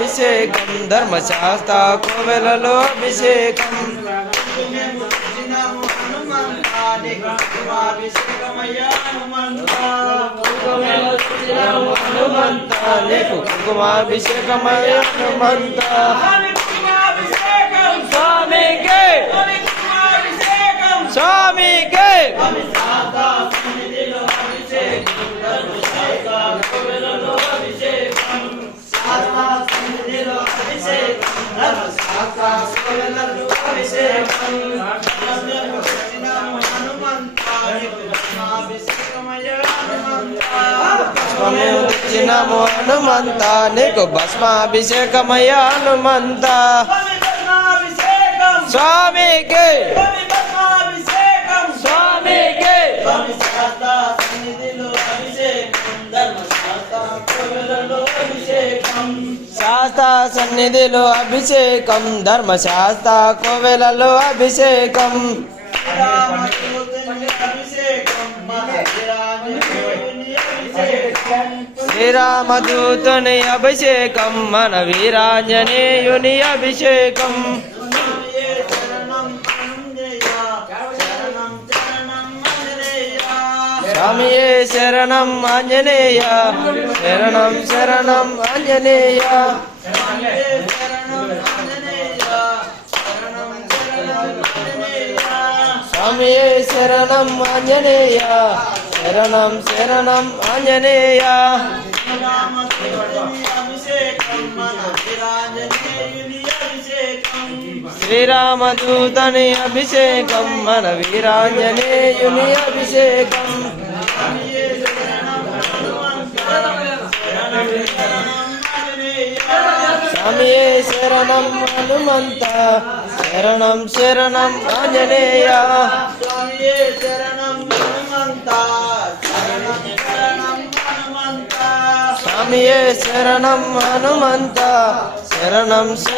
అభిషేకం ధర్మశాస్త్ర కోవెలలో అభిషేకం హనుమంత నీకు కుంకుమాభిషేకమయ హనుమంత స్వామికి స్వామికి వచ్చినము హనుమంత నీకు భస్మాభిషేకమయ్య హనుమంత స్వామికి స్వామికి శాస్త్ర సన్నిధిలో అభిషేకం ధర్మశాస్త్ర కోవెలలో అభిషేకం శ్రీరామదూతుని అభిషేకం మన వీరాంజనేయుని అభిషేకం స్వామియే శరణం ఆంజనేయ శరణం శరణం ఆంజనేయ స్వామియే శరణం ఆంజనేయ శరణం శరణం ఆంజనేయ శ్రీరామదూతని అభిషేకం మన వీరాంజనేయుని అభిషేకం స్వామియే శరణం హనుమంత శరణం శరణం ఆంజనేయ స్వామియే శరణం హనుమంత శరణం